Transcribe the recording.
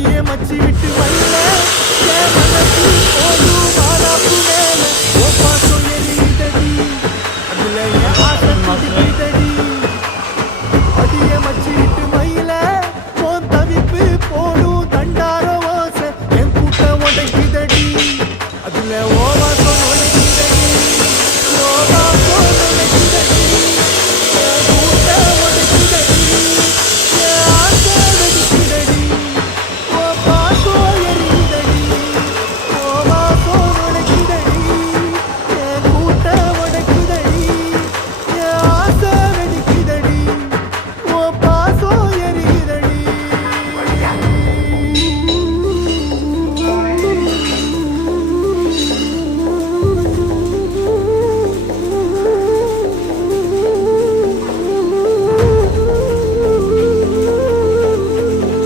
அடியே மச்சி விட்டு மல்ல என் மனசு போகும் மாறாப்பு மேல ஓ பாசம்